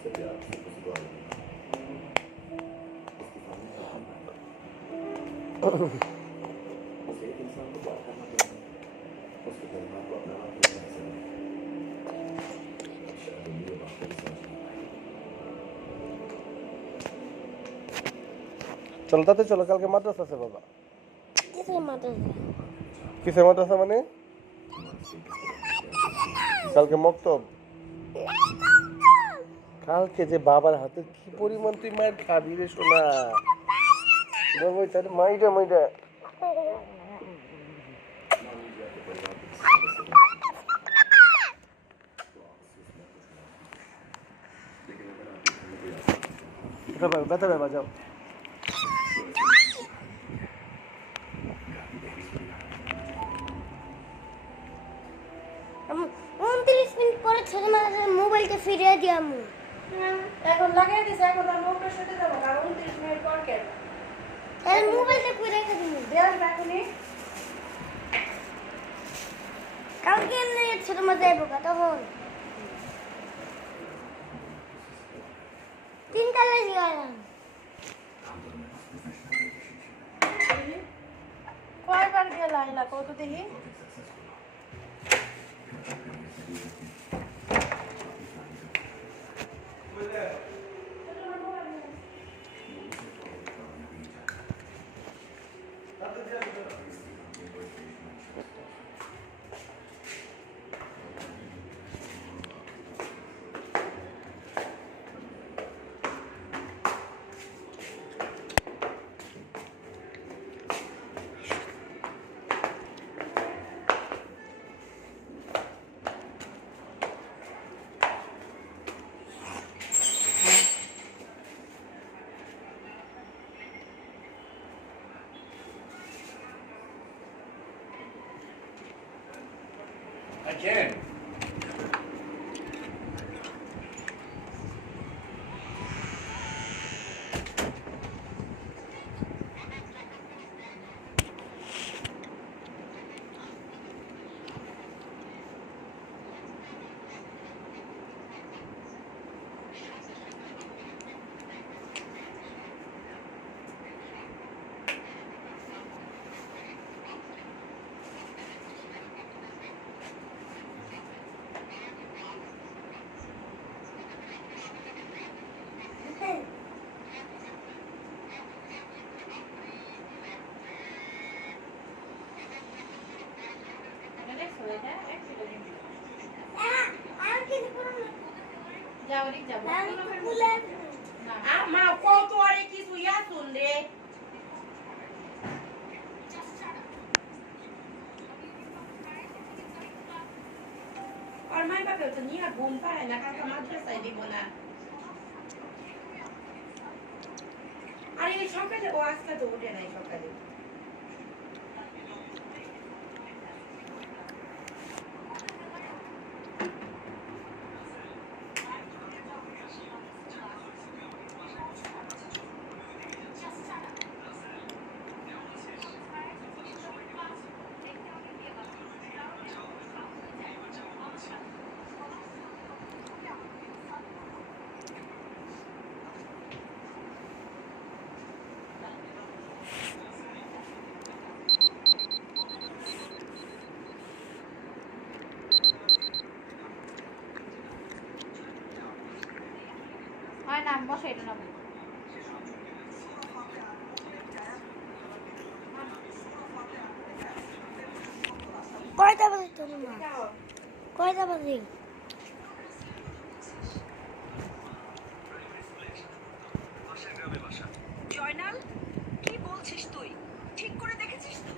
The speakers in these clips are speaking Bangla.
চলো তাতে চলো, কালকে মাদ্রাসা আছে বাবা। কিসের মাদ্রাসা মানে? কালকে মক্তব। কালকে যে বাবার হাতে কি পরিমাণ তুই মার খাবি রে সোনা। মাইটা মাইটা ব্যথা ব্যথা যাও। 29 মিনিট পরে ছেলে মাঝে মোবাইলটা ফিরিয়ে দিয়াম। এখন লাগাই দিছে, এখন আর নৌকার সাথে যাবো না। 29 মিনিট পর কেন? তাহলে মোবাইলটা কই রেখে দিন। দেখ এখনই কালকে এমনি ছোট মাঝে যাইব তখন 3টা লেগে গেলাম। কয়বার গেল আইলা কত দেখি? Again. মা কত আরে কিছু ইয়া শুনলে আর মাই বাবা তো নিয়ে ঘুম পায় না, কালকে মাদ্রাসায় দিব না। আর এই সকালে ও আজকে তো উঠে নাই সকালে। নাম বসে এটা নাম কয়টা বাজে তোর মা? কয়টা বাজে? জয়নাল, কি বলছিস তুই? ঠিক করে দেখেছিস তো?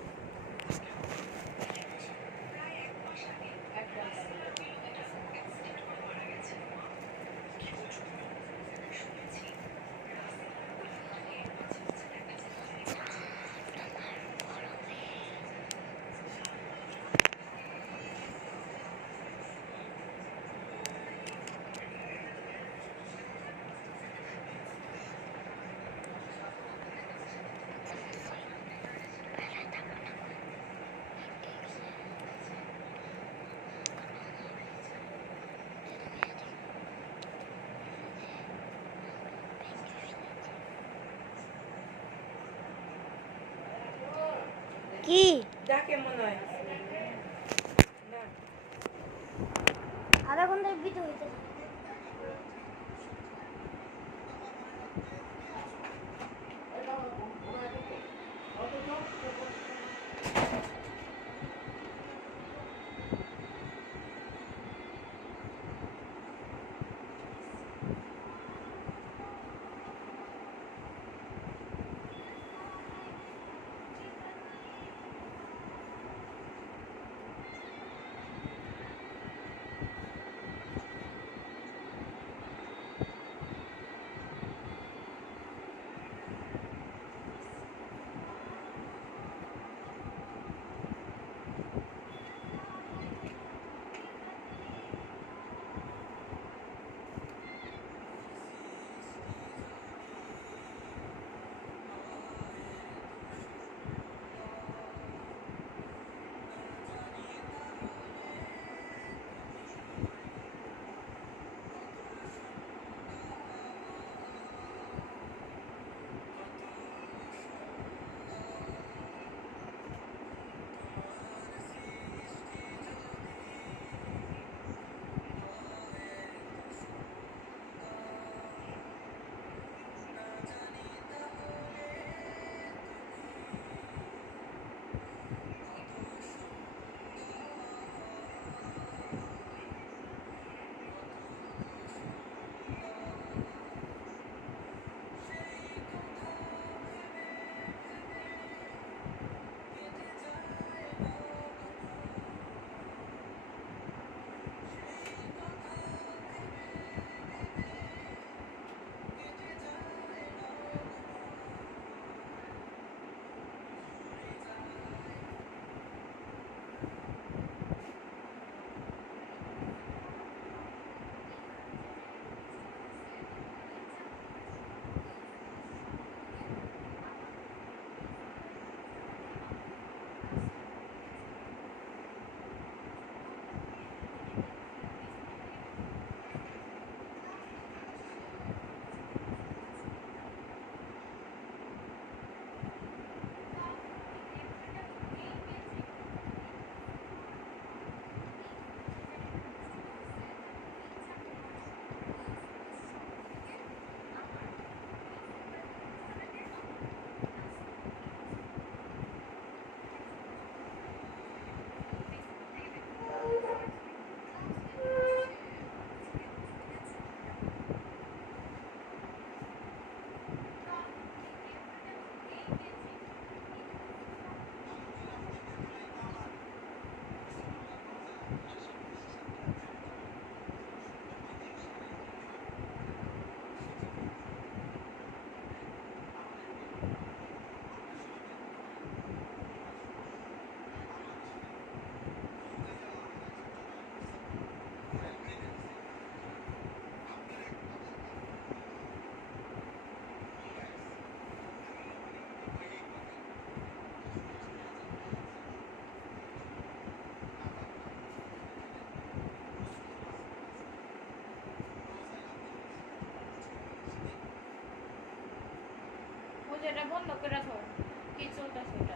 ডাকে মনে হয় না আধা ঘন্টার ভিতর হইতে যেটা বন্ধ করে রাখো কি চলতেছে